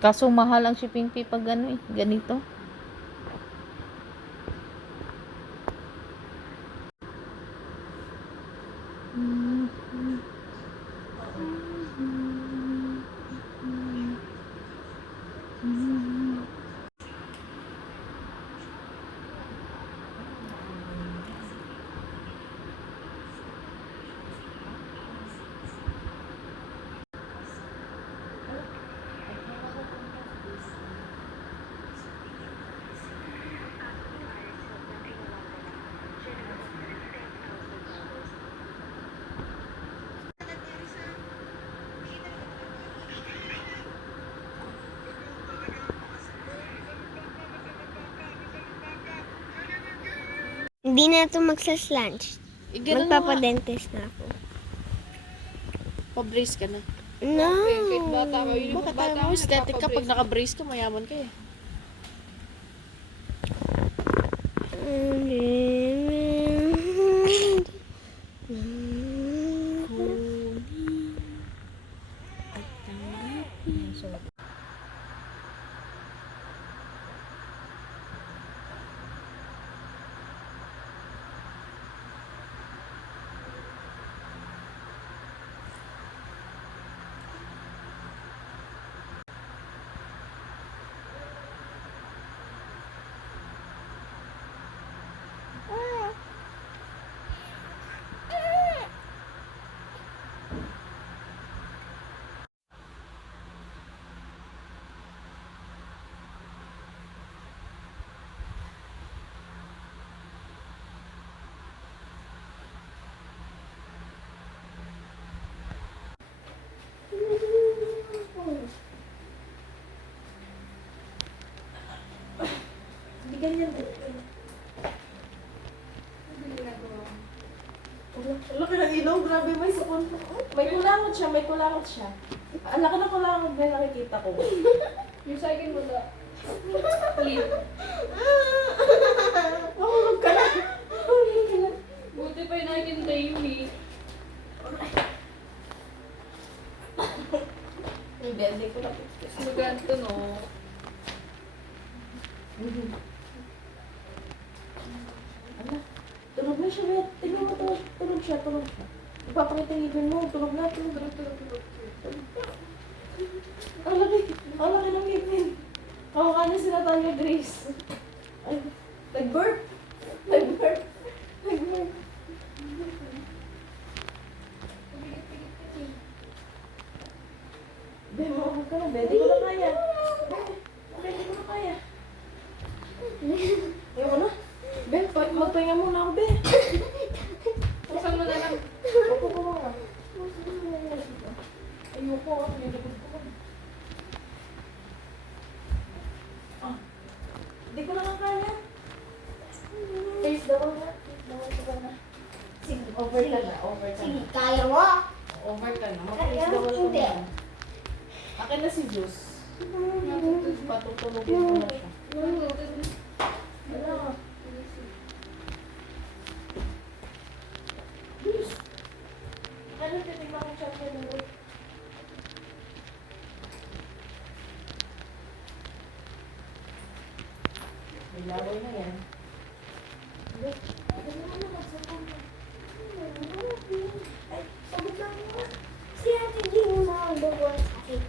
Kaso mahal ang shipping fee pag ano eh, ganito. Hindi na ito magsas-lunch. Magpapadentist na ako. Pa-brace ka na. No. Kahit bata ka, yun Bakit tayo mo aesthetic ka pag naka-brace ka, mayaman ka eh. Ang laki ng ilaw, grabe may sukon. May kulangot siya, may kulangot siya. Ang laki ng kulangot na nakikita ko. Yung sa akin mo na. Please. Mahulog ka na. Mahulog ka na. Buti pa yung nakikita yung Hindi, hindi ko na. Maganto, no? Tulog na siya, Beth. Tingnan mo, tulog siya, tulog siya. Ipapakita yung ngipin mo, tulog na, tulog. Ang laki ng ngipin. Kamukha niya si Natalia Grace. Ay, nag-burp. Nag-burp. Nag-burp. Be, mawag ka na, Be. Di ko na kaya. Be, di ko na kaya. Ayaw na. Be, magpahinga muna ako, Be. Buksan mo na lang. Opo ko mga. Ayoko, nilagod ko. Ah. Hindi ko na kaya. Face down na. Face down na. Sige, over ka na. Over ka Sige, na. kaya mo. Over ka na. Kaya, Mag-face down ka hindi. na. Akin na si Zeus. Patutulogin ko na siya. Wala. Zeus! Ano titignan ko siya ng work? May laway na yan. Ay, sagot lang mo. Si Ate Jean mo ang doon sa akin.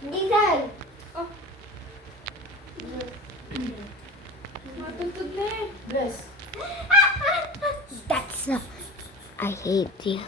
Hindi, Dad. Matuntod na eh. Bless. That's not. I hate you.